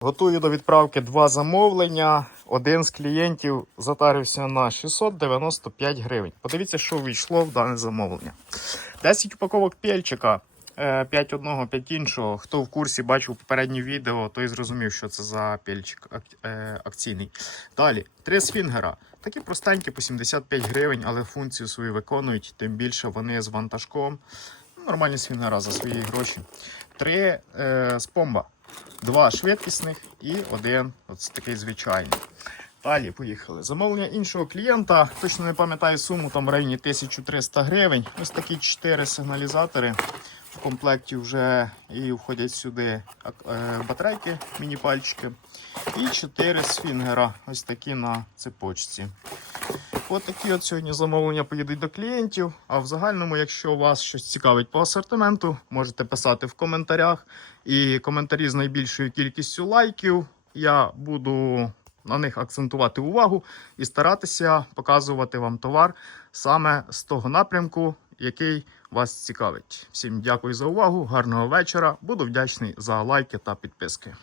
Готую до відправки два замовлення. Один з клієнтів затарився на 695 гривень. Подивіться, що війшло в дане замовлення. 10 упаковок пельчика, 5 одного, 5 іншого. Хто в курсі бачив попереднє відео, той зрозумів, що це за пельчик е, акційний. Далі, 3 сфінгера. Такі простенькі по 75 гривень, але функцію свою виконують, тим більше вони з вантажком. Нормальні сфінгера за свої гроші. Три е, з помба. Два швидкісних і один ось такий звичайний. Далі поїхали. Замовлення іншого клієнта. Точно не пам'ятаю суму, там в районі 1300 гривень. Ось такі 4 сигналізатори. В комплекті вже і входять сюди е, батарейки, міні-пальчики. І 4 сфінгера. Ось такі на цепочці. От такі от сьогодні замовлення поїдуть до клієнтів. А в загальному, якщо вас щось цікавить по асортименту, можете писати в коментарях. І коментарі з найбільшою кількістю лайків я буду на них акцентувати увагу і старатися показувати вам товар саме з того напрямку, який вас цікавить. Всім дякую за увагу, гарного вечора. Буду вдячний за лайки та підписки.